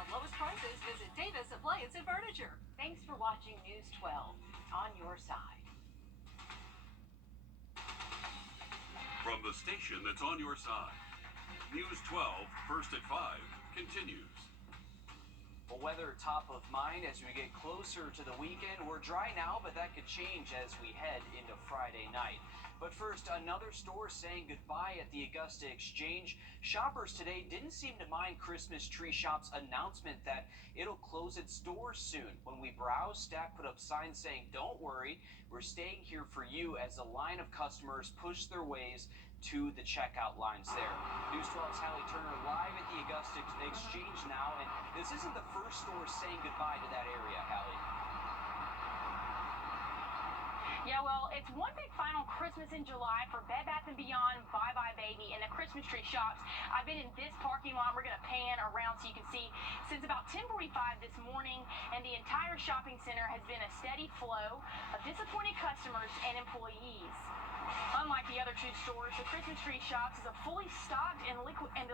the lowest prices, visit Davis Appliance and Furniture. Thanks for watching News 12 on your side. From the station that's on your side, News 12, first at 5, continues. Well, weather top of mind as we get closer to the weekend. We're dry now, but that could change as we head into Friday night. But first, another store saying goodbye at the Augusta Exchange. Shoppers today didn't seem to mind Christmas Tree Shop's announcement that it'll close its doors soon. When we browsed, staff put up signs saying, "Don't worry, we're staying here for you," as a line of customers push their ways to the checkout lines there. News 12's Hallie Turner live at the Augusta Exchange now, and this isn't the first store saying goodbye to that area, Hallie. Yeah, well, it's one big final Christmas in July for Bed Bath & Beyond, Bye Bye Baby, and the Christmas Tree Shops. I've been in this parking lot. We're going to pan around so you can see since about 10:45 this morning, and the entire shopping center has been a steady flow of disappointed customers and employees. Unlike the other two stores, the Christmas Tree Shops is a fully stocked and the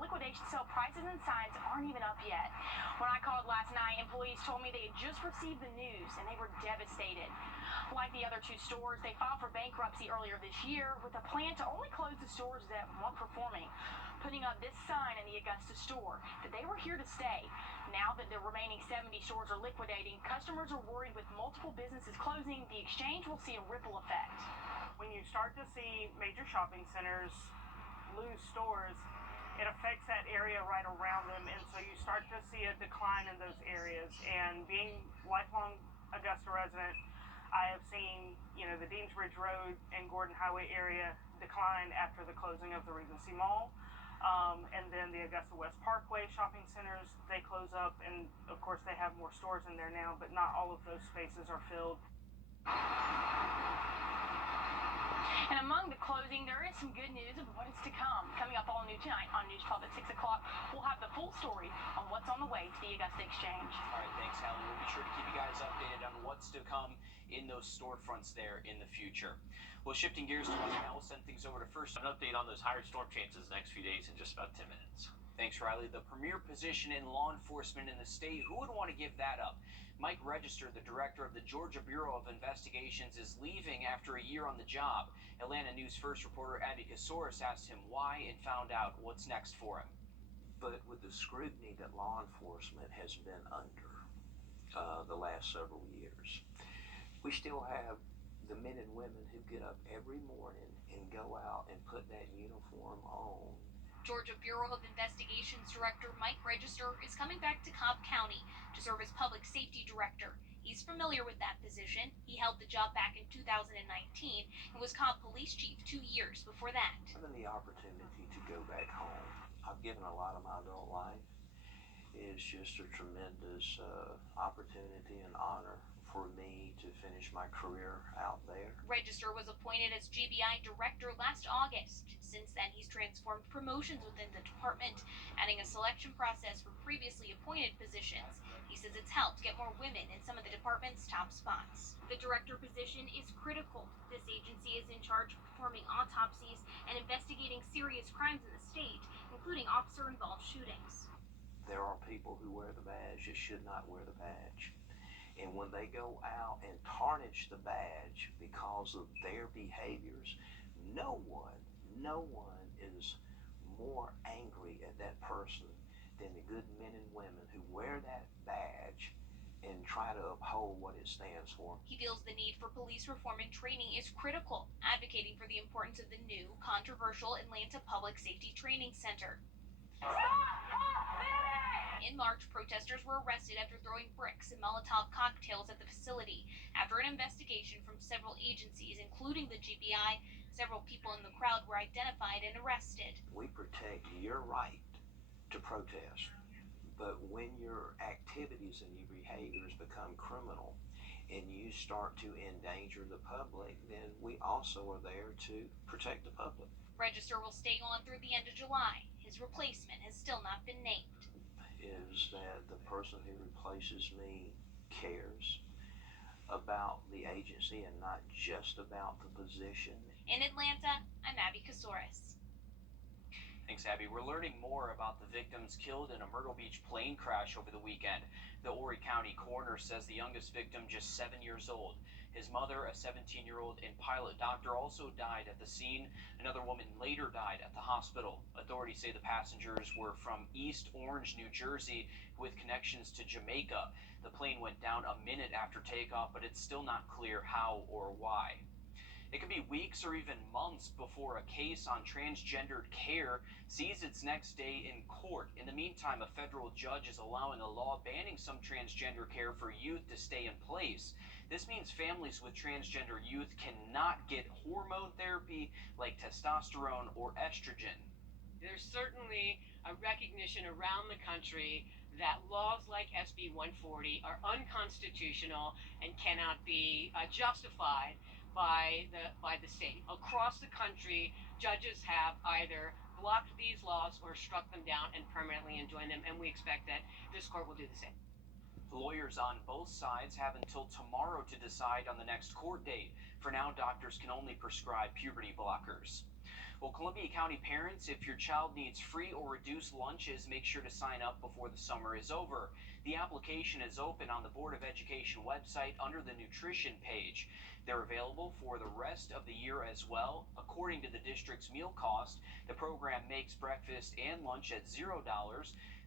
liquidation sale prices and signs aren't even up yet. When I called last night, employees told me they had just received the news and they were devastated. Like the other two stores, they filed for bankruptcy earlier this year with a plan to only close the stores that weren't performing, putting up this sign in the Augusta store that they were here to stay. Now that the remaining 70 stores are liquidating, customers are worried with multiple businesses closing, the exchange will see a ripple effect. When you start to see major shopping centers lose stores, it affects that area right around them, and so you start to see a decline in those areas. And being lifelong Augusta resident, I have seen, the Deansbridge Road and Gordon Highway area decline after the closing of the Regency Mall. And then the Augusta West Parkway shopping centers, they close up, and of course they have more stores in there now, but not all of those spaces are filled. And among the closing, there is some good news of what is to come. Coming up all new tonight on News 12 at 6 o'clock, we'll have the full story on what's on the way to the Augusta Exchange. All right, thanks, Hallie. We'll be sure to keep you guys updated on what's to come in those storefronts there in the future. Well, shifting gears to one, now we'll send things over to first. An update on those higher storm chances the next few days in just about 10 minutes. Thanks, Riley. The premier position in law enforcement in the state, who would want to give that up? Mike Register, the director of the Georgia Bureau of Investigations, is leaving after a year on the job. Atlanta News First reporter Abby Kasoris asked him why and found out what's next for him. But with the scrutiny that law enforcement has been under the last several years, we still have the men and women who get up every morning and go out and put that uniform on. Georgia Bureau of Investigations Director Mike Register is coming back to Cobb County to serve as Public Safety Director. He's familiar with that position. He held the job back in 2019 and was Cobb Police Chief 2 years before that. Having the opportunity to go back home, I've given a lot of my adult life. It's just a tremendous opportunity and honor for me to finish my career out there. Register was appointed as GBI Director last August. Since then, he's transformed promotions within the department, adding a selection process for previously appointed positions. He says it's helped get more women in some of the department's top spots. The director position is critical. This agency is in charge of performing autopsies and investigating serious crimes in the state, including officer-involved shootings. There are people who wear the badge that should not wear the badge. And when they go out and tarnish the badge because of their behaviors, no one is more angry at that person than the good men and women who wear that badge and try to uphold what it stands for. He feels the need for police reform and training is critical, advocating for the importance of the new, controversial Atlanta Public Safety Training Center. In March, protesters were arrested after throwing bricks and Molotov cocktails at the facility. After an investigation from several agencies, including the GBI, several people in the crowd were identified and arrested. We protect your right to protest, but when your activities and your behaviors become criminal and you start to endanger the public, then we also are there to protect the public. Register will stay on through the end of July. His replacement has still not been named. Is that the person who replaces me cares about the agency and not just about the position. In Atlanta, I'm Abby Kasoris. Thanks, Abby. We're learning more about the victims killed in a Myrtle Beach plane crash over the weekend. The Horry County coroner says the youngest victim, just 7 years old. His mother, a 17-year-old and pilot doctor, also died at the scene. Another woman later died at the hospital. Authorities say the passengers were from East Orange, New Jersey, with connections to Jamaica. The plane went down a minute after takeoff, but it's still not clear how or why. It could be weeks or even months before a case on transgendered care sees its next day in court. In the meantime, a federal judge is allowing a law banning some transgender care for youth to stay in place. This means families with transgender youth cannot get hormone therapy like testosterone or estrogen. There's certainly a recognition around the country that laws like SB 140 are unconstitutional and cannot be justified by the state. Across the country, judges have either blocked these laws or struck them down and permanently enjoined them, and we expect that this court will do the same. Lawyers on both sides have until tomorrow to decide on the next court date. For now, doctors can only prescribe puberty blockers. Well, Columbia County parents, if your child needs free or reduced lunches, make sure to sign up before the summer is over. The application is open on the Board of Education website under the nutrition page. They're available for the rest of the year as well. According to the district's meal cost, the program makes breakfast and lunch at $0.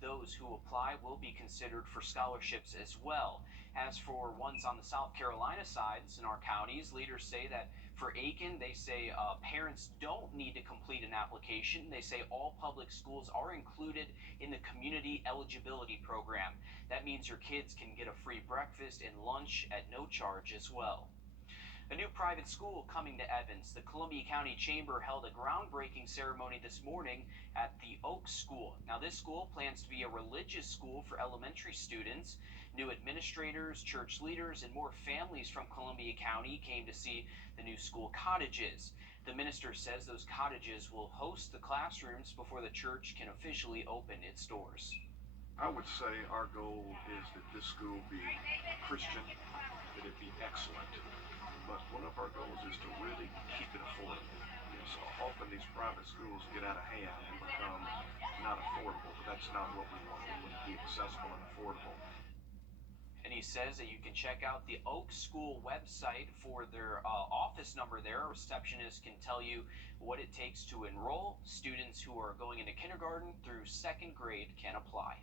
Those who apply will be considered for scholarships as well. As for ones on the South Carolina sides in our counties, leaders say that for Aiken, they say parents don't need to complete an application. They say all public schools are included in the community eligibility program. That means your kids can get a free breakfast and lunch at no charge as well. A new private school coming to Evans. The Columbia County Chamber held a groundbreaking ceremony this morning at the Oak School. Now, this school plans to be a religious school for elementary students. New administrators, church leaders, and more families from Columbia County came to see the new school cottages. The minister says those cottages will host the classrooms before the church can officially open its doors. I would say our goal is that this school be Christian, that it be excellent. But one of our goals is to really keep it affordable. So often these private schools get out of hand and become not affordable, but that's not what we want. We want to be accessible and affordable. And he says that you can check out the Oak School website for their office number there. A receptionist can tell you what it takes to enroll. Students who are going into kindergarten through second grade can apply.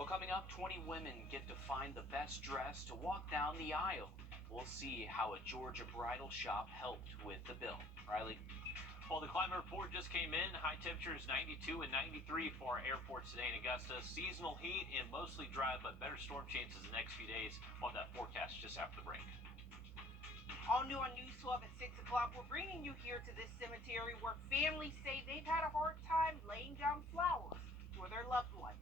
Well, coming up, 20 women get to find the best dress to walk down the aisle. We'll see how a Georgia bridal shop helped with the bill. Riley? Well, the climate report just came in. High temperatures 92 and 93 for our airports today in Augusta. Seasonal heat and mostly dry, but better storm chances the next few days. On that forecast just after the break. All new on News 12 at 6 o'clock. We're bringing you here to this cemetery where families say they've had a hard time laying down flowers for their loved ones.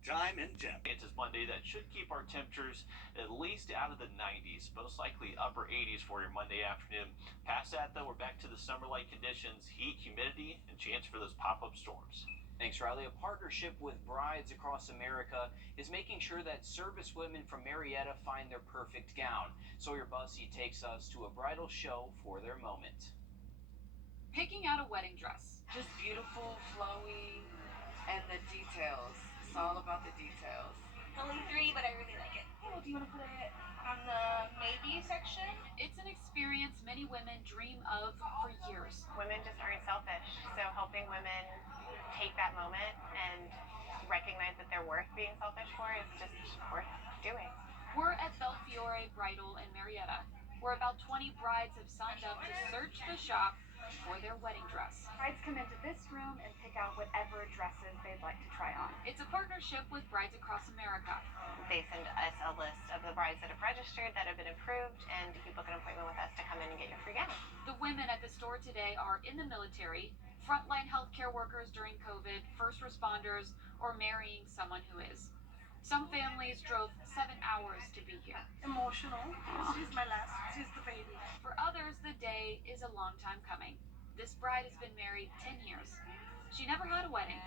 Time and temp. Chances Monday that should keep our temperatures at least out of the 90s, most likely upper 80s for your Monday afternoon. Past that, though, we're back to the summer-like conditions, heat, humidity, and chance for those pop-up storms. Thanks, Riley. A partnership with Brides Across America is making sure that service women from Marietta find their perfect gown. Sawyer Bussey takes us to a bridal show for their moment. Picking out a wedding dress. Just beautiful, flowy, and the details. It's all about the details. Only 3, but I really like it. Oh, do you want to put it on the maybe section? It's an experience many women dream of for years. Women just aren't selfish, so helping women take that moment and recognize that they're worth being selfish for is just worth doing. We're at Belfiore Bridal in Marietta, where about 20 brides have signed up to search the shop for their wedding dress. Brides come into this room and pick out whatever dresses they'd like to try on. It's a partnership with Brides Across America. They send us a list of the brides that have registered, that have been approved, and you book an appointment with us to come in and get your free gown. The women at the store today are in the military, frontline healthcare workers during COVID, first responders, or marrying someone who is. Some families drove 7 hours to be here. Emotional. She's my last. She's the baby. For others, the day is a long time coming. This bride has been married 10 years. She never had a wedding.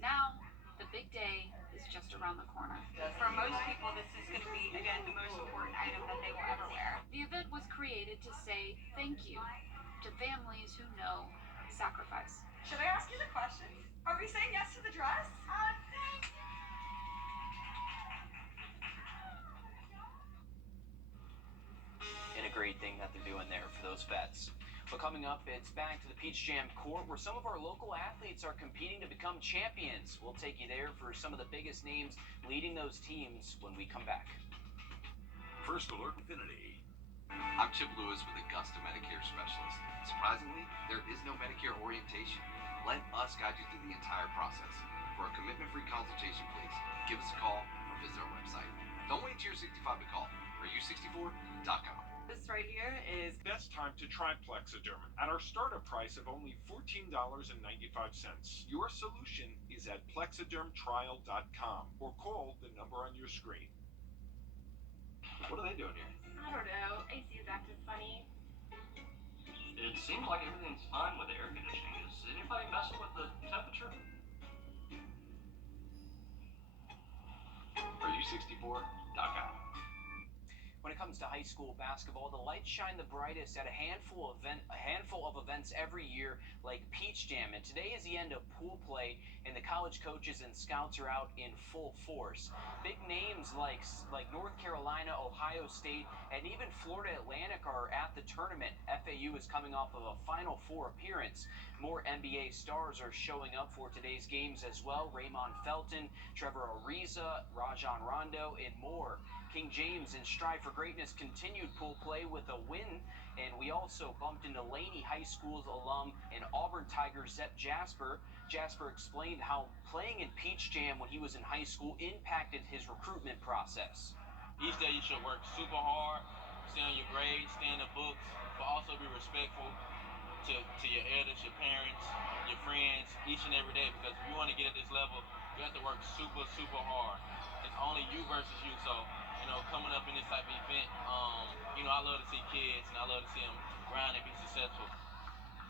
Now, the big day is just around the corner. For most people, this is going to be, again, the most important item that they will ever wear. The event was created to say thank you to families who know sacrifice. Should I ask you the question? Are we saying yes to the dress? And a great thing that they're doing there for those vets. But coming up, it's back to the Peach Jam court where some of our local athletes are competing to become champions. We'll take you there for some of the biggest names leading those teams when we come back. First Alert Infinity. I'm Chip Lewis with Augusta Medicare Specialist. Surprisingly, there is no Medicare orientation. Let us guide you through the entire process. For a commitment-free consultation, please give us a call or visit our website. Don't wait till you're 65 to call. Are-you64.com. This right here is... That's time to try Plexiderm at our startup price of only $14.95. Your solution is at plexidermtrial.com or call the number on your screen. What are they doing here? I don't know. AC is acting funny. It seems like everything's fine with the air conditioning. Is anybody messing with the temperature? Are-you64.com. When it comes to high school basketball, the lights shine the brightest at a handful of events every year, like Peach Jam. And today is the end of pool play, and the college coaches and scouts are out in full force. Big names like North Carolina, Ohio State, and even Florida Atlantic are at the tournament. FAU is coming off of a Final Four appearance. More NBA stars are showing up for today's games as well. Raymond Felton, Trevor Ariza, Rajon Rondo, and more. King James and Strive for Greatness continued pool play with a win, and we also bumped into Laney High School's alum and Auburn Tigers Zep Jasper. Jasper explained how playing in Peach Jam when he was in high school impacted his recruitment process. Each day you should work super hard, stay on your grades, stay in the books, but also be respectful to your elders, your parents, your friends, each and every day, because if you want to get at this level, you have to work super, super hard. It's only you versus you, so coming up in this type of event, I love to see kids and I love to see them grind and be successful.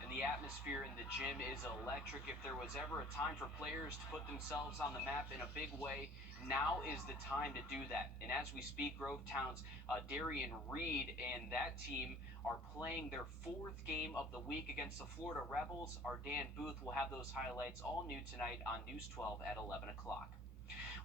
And the atmosphere in the gym is electric. If there was ever a time for players to put themselves on the map in a big way, now is the time to do that. And as we speak, Grovetown's Darian Reed and that team are playing their fourth game of the week against the Florida Rebels. Our Dan Booth will have those highlights all new tonight on News 12 at 11 o'clock.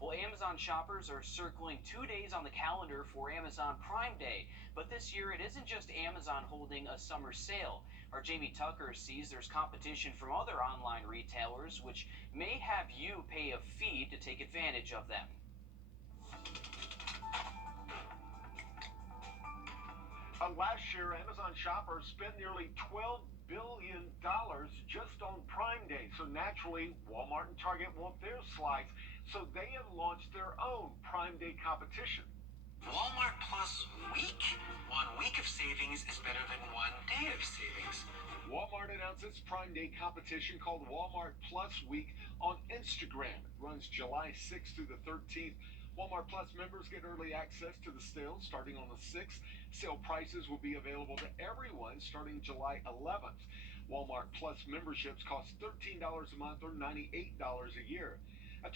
Well, Amazon shoppers are circling 2 days on the calendar for Amazon Prime Day. But this year, it isn't just Amazon holding a summer sale. Our Jamie Tucker sees there's competition from other online retailers, which may have you pay a fee to take advantage of them. Last year, Amazon shoppers spent nearly $12 billion just on Prime Day. So naturally, Walmart and Target want their slice. So they have launched their own Prime Day competition. Walmart Plus Week? 1 week of savings is better than 1 day of savings. Walmart announced its Prime Day competition called Walmart Plus Week on Instagram. It runs July 6th through the 13th. Walmart Plus members get early access to the sale starting on the 6th. Sale prices will be available to everyone starting July 11th. Walmart Plus memberships cost $13 a month or $98 a year.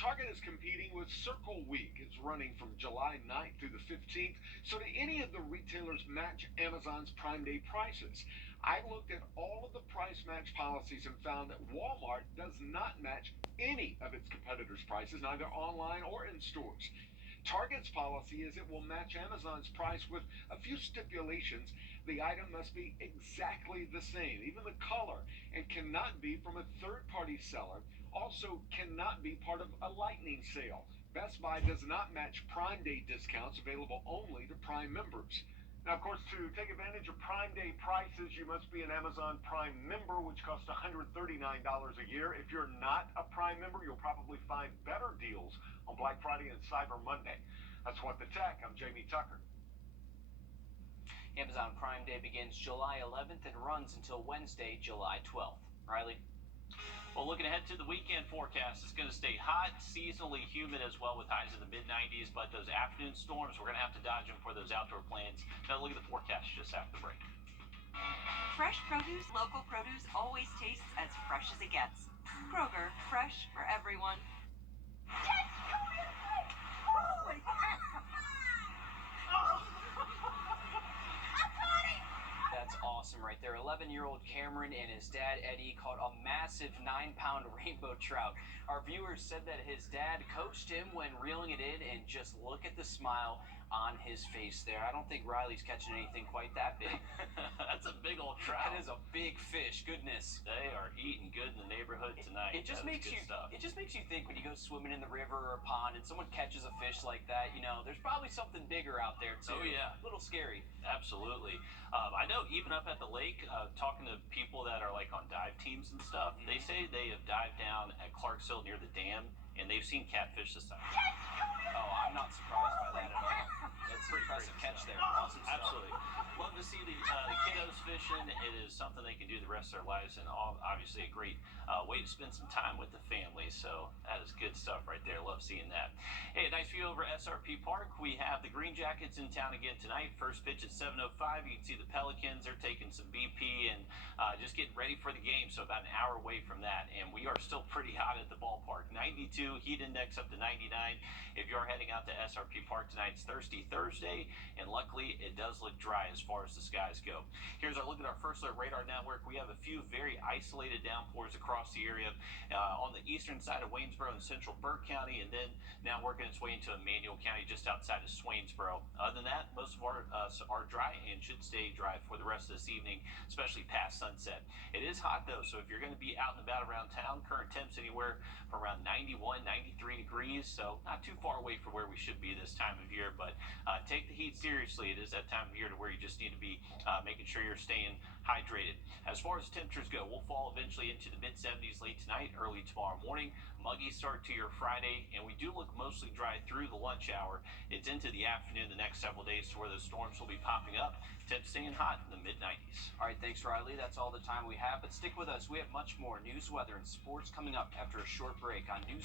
Target is competing with Circle Week. It's running from July 9th through the 15th. So do any of the retailers match Amazon's Prime Day prices? I looked at all of the price match policies and found that Walmart does not match any of its competitors' prices, neither online or in stores. Target's policy is it will match Amazon's price with a few stipulations. The item must be exactly the same, even the color, and cannot be from a third-party seller. Also cannot be part of a lightning sale. Best Buy does not match Prime Day discounts available only to Prime members. Now, of course, to take advantage of Prime Day prices, you must be an Amazon Prime member, which costs $139 a year. If you're not a Prime member, you'll probably find better deals on Black Friday and Cyber Monday. That's What the Tech. I'm Jamie Tucker. Amazon Prime Day begins July 11th and runs until Wednesday, July 12th. Riley? Well, looking ahead to the weekend forecast, it's going to stay hot, seasonally humid as well with highs in the mid-90s, but those afternoon storms, we're going to have to dodge them for those outdoor plans. Now look at the forecast just after the break. Fresh produce, local produce always tastes as fresh as it gets. Kroger, fresh for everyone. That's awesome right there. 11 11-year-old Cameron and his dad Eddie caught a massive 9-pound rainbow trout. Our viewers said that his dad coached him when reeling it in, and just look at the smile on his face there. I don't think Riley's catching anything quite that big. That's a big old trout. That is a big fish. Goodness. They are eating good in the neighborhood tonight. It just makes you. It just makes you think when you go swimming in the river or a pond and someone catches a fish like that. You know, there's probably something bigger out there too. Oh yeah. A little scary. Absolutely. I know even up at the lake, talking to people that are like on dive teams and stuff, they say they have dived down at Clarksville near the dam, and they've seen catfish this time. Oh, I'm not surprised by that at all. That's an impressive catch there. Awesome stuff. Absolutely. Love to see the kiddos fishing. It is something they can do the rest of their lives, and obviously a great way to spend some time with the family. So that is good stuff right there. Love seeing that. Hey, a nice view over SRP Park. We have the Green Jackets in town again tonight. First pitch at 7:05. You can see the Pelicans. They're taking some BP and just getting ready for the game. So about an hour away from that, and we are still pretty hot at the ballpark. 92, heat index up to 99. If you're heading out to SRP Park tonight, it's Thirsty Thursday, and luckily it does look dry as far as the skies go. Here's our look at our First Alert Radar Network. We have a few very isolated downpours across the area on the eastern side of Waynesboro and central Burke County, and then now working its way into Emmanuel County just outside of Swainsboro. Other than that, most of our are dry and should stay dry for the rest of this evening, especially past sunset. It is hot though, so if you're going to be out and about around town, current temps anywhere from around 91, 93 degrees, so not too far away from where we should be this time of year, but take the heat seriously. It is that time of year to where you just need to be making sure you're staying hydrated. As far as temperatures go, we'll fall eventually into the mid-70s late tonight, early tomorrow morning. Muggy start to your Friday, and we do look mostly dry through the lunch hour. It's into the afternoon the next several days to where those storms will be popping up. Temps staying hot in the mid-90s. All right, thanks, Riley. That's all the time we have, but stick with us. We have much more news, weather, and sports coming up after a short break on News